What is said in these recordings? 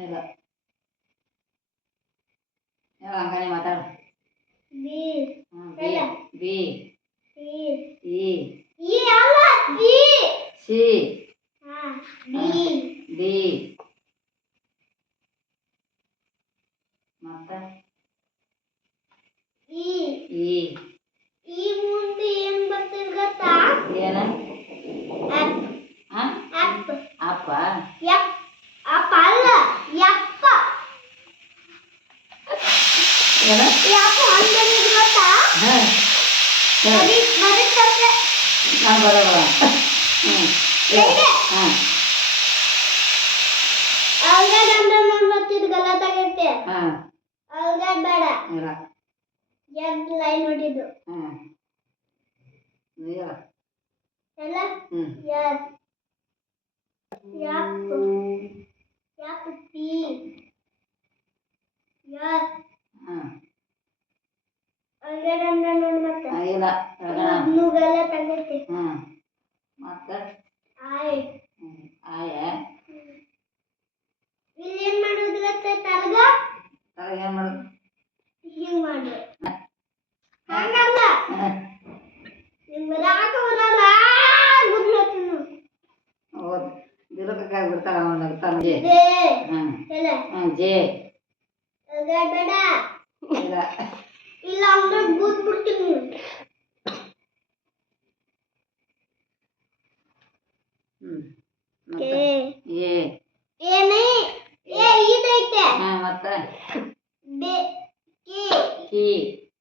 ಇಲ್ಲ ಹಂಗಾನೆ ಮಾತಾಡು B B E C D ಮತ್ತೆ ಈ ಮುಂದೆ ಏನ್ ಬರ್ತದೆ ಗೊತ್ತಾ ಏನ ಅಪ್ಪ ಅಪ್ಪ ಯಪ್ ಅಪ್ಪ ಅಲ್ಲ ಯಪ್ಪ ಏನ ಯಪ್ಪ ಅಂದ್ರೆ ಗೊತ್ತಾ ಮರಿ ಮರಿ ತಪ್ಪೆ ನಾನು ಬರಲ್ಲ ಅಲ್ಗಡ್ ಅಂದ್ರೆ ಮತ್ತೆ ಗಲಾಟೆ ಆಗೈತೆ ಅಲ್ಗಡ್ ಬೇಡ ಇಲ್ಲ ಎಡ್ ಲೈನ್ ನೋಡಿದ್ದು ಇಲ್ಲ ಎಲ್ಲ ಯಸ್ ಯಪ್ ಯಪ್ ಪಿ ಯಸ್ ಅಲ್ಗಡ್ ಅಂದ್ರೆ ನೋಡಿ ಮತ್ತೆ ಇಲ್ಲ ಗಲಾಟೆ ಆಗೈತೆ ಮತ್ತೆ ಆಯ್ ಆಯ ಇಲ್ಲಿ ಏನ್ ಮಾಡೋದು ಗೊತ್ತಾ ತಲಗ ಏನ್ ಮಾಡೋದು ಹಿಂಗ್ ಮಾಡು ಹಂಗಲ್ಲ ನಿಮ್ಮ ರಾಕ ಬರಲ್ಲ ಗುದ್ಲತ್ತೀನಿ ಹೌದು ದಿಲಕ್ಕಾಗಿ ಬಿಡ್ತಾಳ ಅವನು ನಗ್ತಾನೆ ಜೆ ಜೆ ಬೇಡ ಇಲ್ಲ ಇಲ್ಲ ಅಂದ್ರೆ ಬೂತ್ ಬಿಡ್ತೀನಿ ಏ ಏನೇ ಏ ಇದೈತೆ ಮತ್ತೆ ಬೆ ಕಿ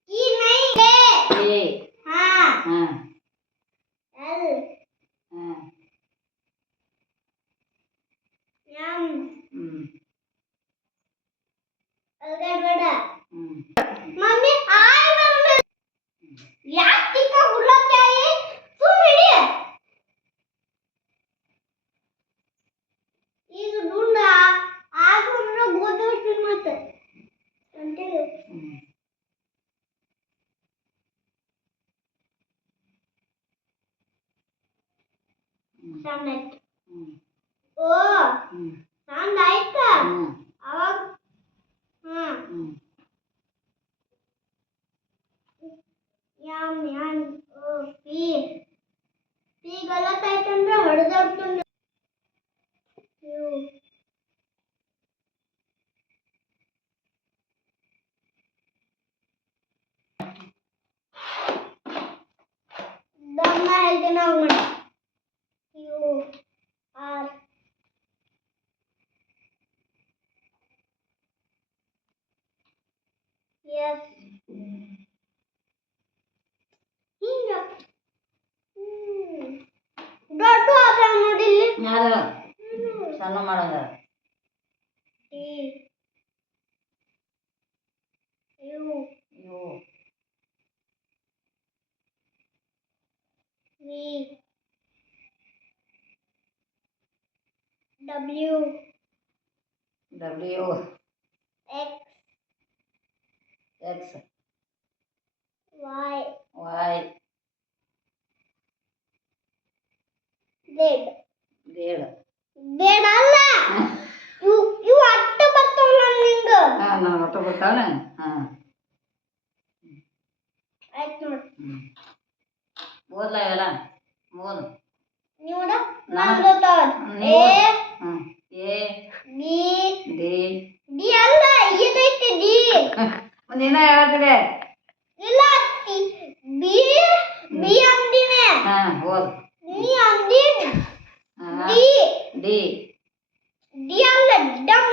ಕಿ ನೈ ಎ ಎಲ್ ಎಂ ಅಲ್ಗಡ ಮಮ್ಮಿ ಆಯ್ ಮಮ್ಮಿ ಯಾಕೆ ತಿಕ್ಕ ಹುರ್ಲಕ್ಕಾಯಿ ಸುಮ್ಮಿಡಿ ಈಗ ಡುಂಡ ಆಗುಂದ್ರ ಗೋದೋಡ್ತೀನಿ ಮತ್ತೆ ಅಂತೀವಿ ಸಣ್ಣಟ್ ಓ ಸಣ್ಣ ಆಯ್ತಾ ಅವಾಗ ಯಮ್ ಯಮ್ ಓ ಪಿ ಪಿ ಗಲತ್ ಆಯ್ತಂದ್ರೆ ಹೊಡೆದಾಡ್ತೀನಿ ದಮ್ಮ ಹೇಳ್ತೀನಿ ಅವಾಗ ಮಾಡಿ ಯು ಆರ್ ಎಸ್ ಹಿಂಗ ದೊಡ್ಡ ಆಗ ನೋಡಿಲ್ಲಿ ಯಾರು ಸಣ್ಣ ಮಾಡೋದ T U U V W W X X Y Y Z Z Z ಅಲ್ಲ ಇವು ಅಟ್ಟ ಬರ್ತಾವಲ್ಲ ನಿಂಗ ನಾನು ಅಟ್ಟ ಬರ್ತಾವನೆ ಆಯ್ತು ನೋಡಿ ಓದ್ಲ ಇವೆಲ್ಲ ಓದು ನೋಡ ನಾನು ಗೊತ್ತಾವ ಎ ಬಿ ಡಿ ಡಿ ಅಲ್ಲ ಇದೈತೆ ಡಿ ಒಂದಿನ ಹೇಳ್ತಿದೆ ಇಲ್ಲ ಬಿ ಬಿ ಅಂದಿನೆ ಓದು ನೀ ಅಂದಿ ಡಿ ಡಿ ಡಿ ಅಲ್ಲ ಡಮ್